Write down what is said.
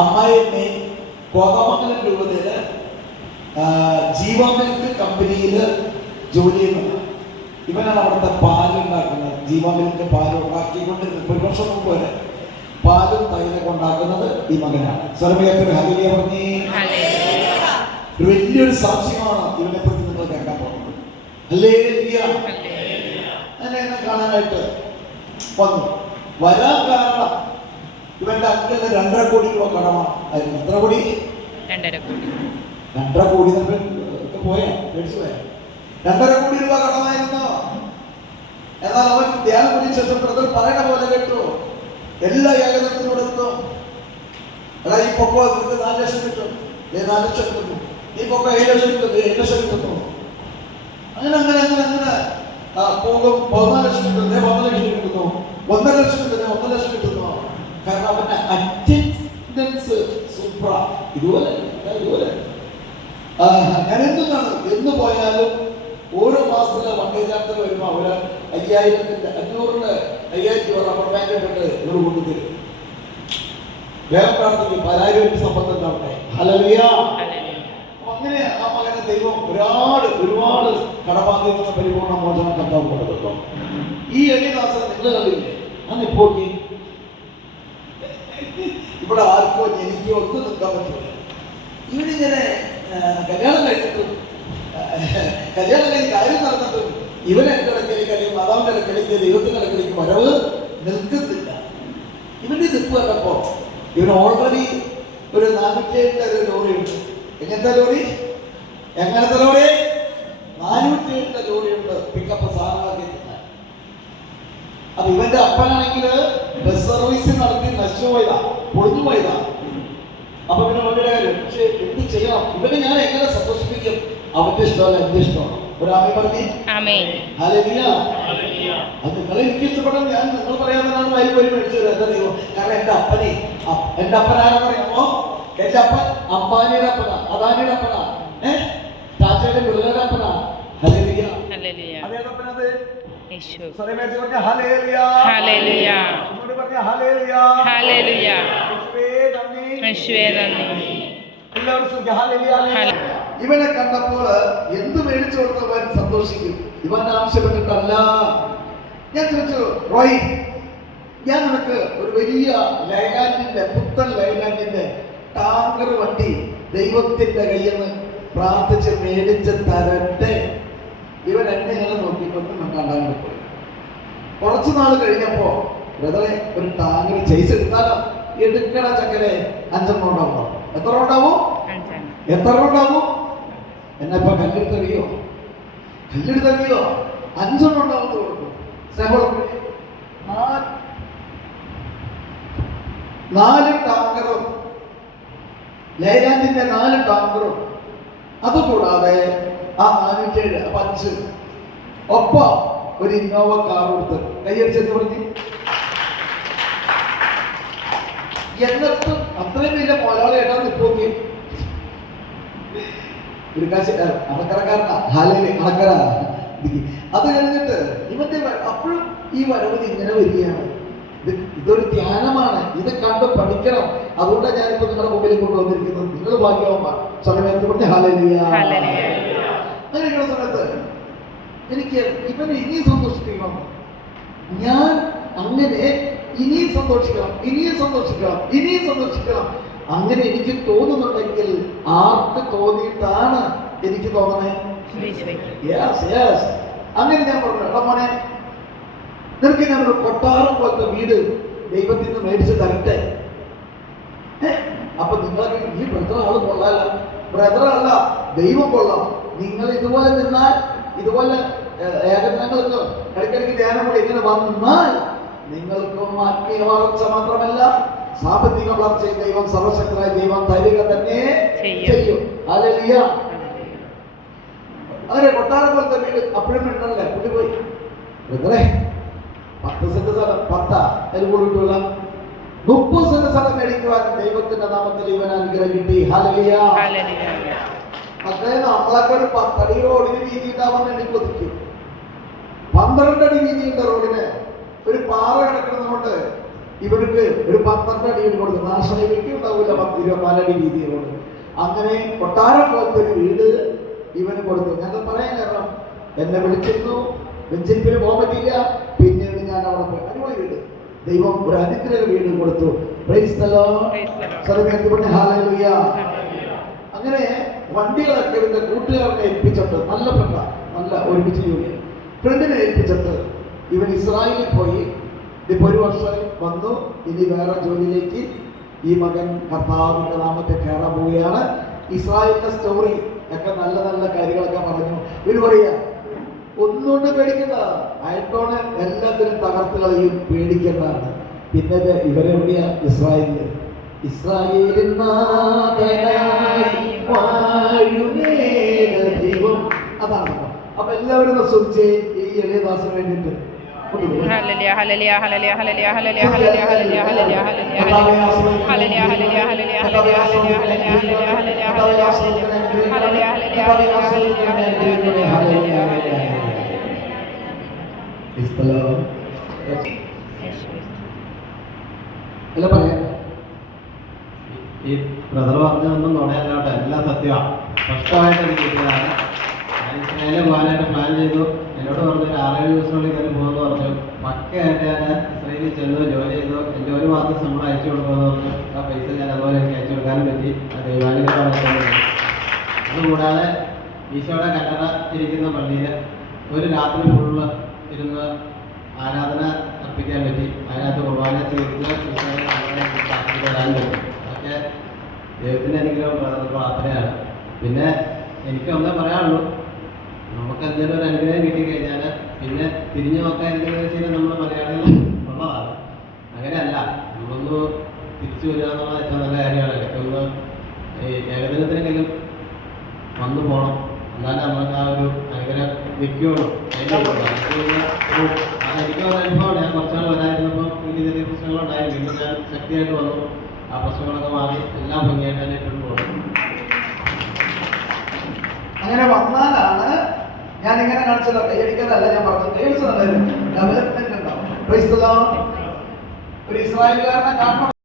അമ്മായിയമ്മേ കോതമംഗലം രൂപതയില് ജീവാമിൽക്ക് കമ്പനിയിൽ ജോലി ചെയ്യുന്നത്. ഇവനാണ് അവിടുത്തെ പാലുണ്ടാക്കുന്നത്. ജീവാമിൽക്ക് പാൽ ഉണ്ടാക്കിക്കൊണ്ടിരുന്നത് ഒരു വർഷം മുമ്പ് വരെ പാലും തൈരൊക്കെ ഉണ്ടാക്കുന്നത് ഈ മകനാണ്. സ്വരമേഖല ഹല്ലേലൂയ പറഞ്ഞേ. ഒരു വലിയൊരു സാക്ഷ്യമാണ് ഇവനെ പറ്റി നിങ്ങൾ കേൾക്കാൻ പോകുന്നത്. ഹല്ലേലൂയ. എന്നെ കാണാനായിട്ട് വന്നു. വരാൻ കാരണം ഇവന്റെ അങ്കിളിന് 2.5 കോടി രൂപ കടമായിരുന്നു. എത്ര കോടി? 2.5 കോടി പോയാ മേടിച്ചു പോയാ 2.5 കോടി രൂപ കടമായിരുന്നു. എന്നാൽ അവൻ ധ്യാനം കൂടി ശേഷം ബ്രദർ പറയണ പോലെ കേട്ടു. എല്ലാ ഏകദേശത്തിനോട് എത്തും. എടാ ഈ പൊക്കോ നിനക്ക് 4 ലക്ഷം കിട്ടും, 4 ലക്ഷം കിട്ടുന്നു. ഈ പൊക്കോ 7 ലക്ഷം കിട്ടുന്നു, 7 ലക്ഷം കിട്ടുന്നു. അങ്ങനെ അങ്ങനെ അങ്ങനെ അങ്ങനെ പോകും. 14 ലക്ഷം കിട്ടുന്നു, 14 ലക്ഷം കിട്ടുന്നു. 1.5 ലക്ഷം കിട്ടുന്നു, 1 ലക്ഷം കിട്ടുന്നു. കാരണം അവന്റെ അറ്റൻഡൻസ് സൂപ്പർ. ഇതുപോലെ ഞാൻ എന്താണ് എന്ന് പോയാലും ഓരോ മാസത്തിലെ വണ്ടേജാത്ര വരുമ്പോൾ അവര് 5,000 റബ്ബർ ബാൻഡ് ഇട്ടിട്ട് ഇവർ കൊണ്ടുതരും. വേറെ പ്രാർത്ഥിക്കും പലാരും സമ്പത്ത് ഉണ്ടാവട്ടെ. ഹല്ലേലൂയ. അങ്ങനെ ആ മകനെ ദൈവം ഒരുപാട് കടബാധ്യതയിൽ നിന്ന് പരിപൂർണ്ണ മോചനം കർത്താവ് കൊടുക്കുന്നു. ഈ എലിദാസൻ നിങ്ങൾ കണ്ടില്ലേ? അന്നിപ്പോൾ ഇവിടെ ആർക്കോ എനിക്കോ ഒന്നും നിൽക്കാൻ പറ്റില്ല. ഇവനിങ്ങനെ കല്യാണം കഴിഞ്ഞിട്ട് കാര്യം നടന്നിട്ടും ഇവൻ എൻ്റെ ഇടയ്ക്കിലേക്ക് അല്ലെങ്കിൽ മാതാവിൻ്റെ ഇടയ്ക്കിലേക്ക് ദൈവത്തിൻ്റെ ഇടയ്ക്കിലേക്ക് വരവ് നിൽക്കുന്നില്ല. ഇവന്റെ നിൽപ്പ് കണ്ടപ്പോ ഇവന് ഓൾറെഡി ഒരു 407 ലോറി ഉണ്ട്. എങ്ങനത്തെ ലോറി? 407 ലോറി ഉണ്ട് പിക്കപ്പ് സാധനമാക്കി. അപ്പൊ ഇവന്റെ അപ്പനാണെങ്കിൽ ബസ് സർവീസ് നടത്തി നശിച്ചു പോയതാ, പൊളിഞ്ഞു പോയതാ. അപ്പൊ പിന്നെ വണ്ടിയുടെ കാര്യം പക്ഷെ എന്ത് ചെയ്യണം? ഇവനെ ഞാൻ എങ്ങനെ സന്തോഷിപ്പിക്കും? അവന്റെ ഇഷ്ടമല്ല എന്റെ ഇഷ്ടമാണ്. ഒരാമേ പറഞ്ഞേ. ഹല്ലേലൂയ. അത് നിങ്ങളെ എനിക്ക് ഇഷ്ടപ്പെടാൻ ഞാൻ നിങ്ങൾ പറയാമെന്നാണ് വരി വരി മേടിച്ചത്. എന്താ ദൈവം? കാരണം എന്റെ അപ്പനാരെന്ന് പറയാമോ? എന്റെ അപ്പൻ അംബാനിയുടെ അപ്പനാ, അദാനിയുടെ അപ്പനാ, ടാറ്റയുടെ പിള്ളേരുടെ അപ്പനാ. ഹല്ലേലൂയ. അതേതപ്പനത്? ഇവനെ കണ്ടപ്പോൾ എന്ത് മേടിച്ചു കൊടുത്തവൻ സന്തോഷിക്കും. ഇവൻ ആവശ്യപ്പെട്ടിട്ടല്ല. ഞാൻ ചോദിച്ചു, റോയ് ഞാൻ നിനക്ക് ഒരു വലിയ ലൈലാൻഡിന്റെ പുത്തൻ ലൈലാൻഡിന്റെ ടാങ്കർ വണ്ടി ദൈവത്തിന്റെ കയ്യിൽ നിന്ന് പ്രാർത്ഥിച്ച് മേടിച്ച് തരട്ടെ. ഇവൻ എന്നെ ഇങ്ങനെ നോക്കിയിട്ടൊന്നും കണ്ടാണ്ട് പോയി. കുറച്ചു നാൾ കഴിഞ്ഞപ്പോ ബ്രദറെ ഒരു ടാങ്കർ ചേസ് എടുത്താലോ? എടുക്കണ ചക്കരെ 5 ഉണ്ടാവും. എത്ര ഉണ്ടാവും? എന്നെപ്പോ കല്ലെടുത്തറിയോ? 5 ഉണ്ടാവും കൊടുക്കും. 4 ടാങ്കറും ലൈലാൻഡിന്റെ 4 ടാങ്കറും അതുകൂടാതെ ആ 407 5 ഒപ്പം ഒരു ഇന്നോവ കാർ കൊടുത്ത് കൈയടിച്ചെന്ന് പറഞ്ഞു. എന്നിട്ടും അത്രയും വലിയ മുതലാളി ഏട്ടാ നിപ്പോക്കി ഒരു കാശ് അണക്കരക്കാരനാ. ഹാലയില് അണക്കര. അത് കഴിഞ്ഞിട്ട് ഇവന്റെ അപ്പോഴും ഈ വരവ് ഇങ്ങനെ വരികയാണ്. ഇതൊരു ധ്യാനമാണ്. ഇത് കണ്ട് പഠിക്കണം. അതുകൊണ്ടാണ് ഞാനിപ്പോ നിങ്ങളുടെ മുമ്പിൽ കൊണ്ടുവന്നിരിക്കുന്നത്. നിങ്ങൾ ഭാഗ്യവാന്മാർ. സമയത്ത് പറഞ്ഞ ഹാലയില. അങ്ങനെയുള്ള സമയത്ത് എനിക്ക് ഇവനെ ഇനിയും സന്തോഷിപ്പിക്കണം. ഞാൻ അങ്ങനെ ഇനിയും സന്തോഷിക്കണം. അങ്ങനെ എനിക്ക് തോന്നുന്നുണ്ടെങ്കിൽ ആർക്ക് തോന്നിയിട്ടാണ് എനിക്ക് തോന്നണേ? അങ്ങനെ ഞാൻ പറഞ്ഞു, എടാ മോനെ നിനക്ക് ഞാനൊരു കൊട്ടാരം പോലത്തെ വീട് ദൈവത്തിൽ നിന്ന് മേടിച്ച് തരട്ടെ. അപ്പൊ നിങ്ങൾക്ക് ഈ ബ്രദർ ആള് കൊള്ളാല. ബ്രദറല്ല, ദൈവം കൊള്ളാം. നിങ്ങൾ ഇതുപോലെ നിന്നാൽ, ഇതുപോലെ ഏകദിനങ്ങൾക്ക് ഇടയ്ക്കിടയ്ക്ക് ധ്യാനം കൂടി ഇങ്ങനെ വന്നാൽ നിങ്ങൾക്കും ആത്മീയ വളർച്ച മാത്രമല്ല സാമ്പത്തിക വളർച്ചയും ദൈവം സർവശക്തനായ ദൈവം തരിക തന്നെ ചെയ്യും. ഹല്ലേലൂയ. അങ്ങനെ കൊട്ടാരം പോലത്തെ വീട് അപ്പോഴും വേണ്ടല്ലേ പുള്ളി പോയി. ബ്രദറെ 10 സെന്റ് സ്ഥലം 10 കൂടിയിട്ടുള്ള 30 സെന്റ് സ്ഥലം മേടിക്കുവാൻ ദൈവത്തിന്റെ നാമത്തിൽ ഇവൻ അനുഗ്രഹം കിട്ടി. ഹല്ലേലൂയ. അദ്ദേഹം നമ്മളൊക്കെ ഒരു 10 അടി റോഡിന് വീതി ഉണ്ടാവാൻ വേണ്ടി കൊതിക്കും. 12 അടി വീതിയുണ്ട് റോഡിന്. ഒരു പാറ കിടക്കുന്നതുകൊണ്ട് ഇവർക്ക് ഒരു 12 അടി കൊടുത്തു. നാശനയ്ക്ക് ഉണ്ടാവില്ല 24 അടി വീതിയോട്. അങ്ങനെ കൊട്ടാരം പോലത്തെ ഒരു വീട് ഇവന് കൊടുത്തു. ഞങ്ങൾ പറയാൻ കാരണം എന്നെ വിളിച്ചിരുന്നു, വെഞ്ചരിപ്പിന് പോകാൻ പറ്റില്ല. പിന്നീട് ഞാൻ അവിടെ പോയി. അടിപൊളി വീട്, ദൈവം ഒരു അനുഗ്രഹ വീട് കൊടുത്തു. Praise the Lord. ഹല്ലേലൂയ. അങ്ങനെ വണ്ടികളൊക്കെ ഇവന്റെ കൂട്ടുകാരനെ ഏൽപ്പിച്ചിട്ട്, നല്ല ഫ്രണ്ട, നല്ല ഒരുമിച്ച് ജോലി ഫ്രണ്ടിനെ ഏൽപ്പിച്ചിട്ട് ഇവൻ ഇസ്രായേലിൽ പോയി. ഇതിപ്പോ 1 വർഷം വന്നു. ഇനി വേറെ ജോലിയിലേക്ക് ഈ മകൻ കർത്താവിന്റെ നാമത്തെ കയറാൻ പോവുകയാണ്. ഇസ്രായേലിന്റെ സ്റ്റോറി ഒക്കെ നല്ല നല്ല കാര്യങ്ങളൊക്കെ പറഞ്ഞു. ഇവര് പറയാ ഒന്നുകൊണ്ട് പേടിക്കണ്ട, അയട്ടോണ് എല്ലാത്തിനും തകർത്ത് കളയും, പേടിക്കേണ്ടതാണ്. പിന്നെ ഇവരെവിടെയാ? ഇസ്രായേലില്. ഇസ്രായേലിൻ ദൈവം അതാണ്. അപ്പൊ എല്ലാവരും ശ്രദ്ധിച്ചേ ഈ എളിയദാസിന് വേണ്ടിയിട്ട്. Hallelujah hallelujah hallelujah hallelujah hallelujah hallelujah hallelujah hallelujah hallelujah hallelujah hallelujah hallelujah ഈ ബ്രദർ പറഞ്ഞതൊന്നും നുണയല്ലോട്ടെ, എല്ലാം സത്യമാണ്. സ്പഷ്ടമായിട്ട് എനിക്ക് കിട്ടിയതാണ്. ഞാൻ ഇസ്രായേലിൽ പോകാനായിട്ട് പ്ലാൻ ചെയ്തു. എന്നോട് പറഞ്ഞു ഒരു 6-7 ദിവസത്തിനുള്ളിൽ കയറി പോകുമെന്ന് പറഞ്ഞു. പക്കയായിട്ട് ഞാൻ ഇസ്രായേലിൽ ചെന്നു, ജോലി ചെയ്തു. എൻ്റെ 1 മാസം ശമ്പളം അയച്ചു കൊടുക്കുമെന്ന് പറഞ്ഞു. ആ പൈസ ഞാൻ അതുപോലെ എനിക്ക് അയച്ചു കൊടുക്കാനും പറ്റി. ദൈവാനുഗ്രഹമാണ്. അതുകൂടാതെ ഈശോയുടെ കല്ലറ ഇരിക്കുന്ന പള്ളിയിൽ ഒരു രാത്രി ഫുള്ള് ഇരുന്ന് ആരാധന അർപ്പിക്കാൻ പറ്റി. അതിനകത്ത് കുർബാന സ്വീകരിച്ച് ഈശോയെ വരാൻ പറ്റി. അതൊക്കെ ദൈവത്തിൻ്റെ അനുഗ്രഹം, പ്രാർത്ഥനയാണ്. പിന്നെ എനിക്ക് ഒന്നേ പറയാനുള്ളൂ, നമുക്ക് എന്തെങ്കിലും ഒരു അനുഗ്രഹം കിട്ടിക്കഴിഞ്ഞാൽ പിന്നെ തിരിഞ്ഞു നോക്കാതിരിക്കുന്ന വെച്ചാൽ നമ്മൾ മലയാളികൾ ഉള്ളതാണ്. അങ്ങനെയല്ല, നമ്മളൊന്ന് തിരിച്ചു വരിക എന്നുള്ളത് ഏറ്റവും നല്ല കാര്യമാണ്. ഒന്ന് ഏകദിനത്തിനെങ്കിലും വന്നു പോകണം, എന്നാലും നമുക്ക് ആ ഒരു അനുഗ്രഹം നിൽക്കുകയുള്ളൂ. എനിക്ക് ഒരു അനുഭവമാണ്. ഞാൻ കുറച്ചാൾ വരാതിരുന്നപ്പോൾ വലിയ ചെറിയ പ്രശ്നങ്ങളുണ്ടായിരുന്നു. വീണ്ടും ഞാൻ ശക്തിയായിട്ട് വന്നു. ആ പ്രശ്നങ്ങളൊക്കെ മാറി എല്ലാം ഭംഗിയായിട്ട് തന്നെ ഇട്ടുകൊണ്ട് പോകണം. അങ്ങനെ വന്നാലാണ് ഞാൻ ഇങ്ങനെ കാണിച്ചത്. കൈയടിക്കാനല്ല ഞാൻ പറഞ്ഞത്, ഡെവലപ്മെന്റ് ഉണ്ടാവും. ഒരു ഇസ്രായേലുകാരനെ കാണണം.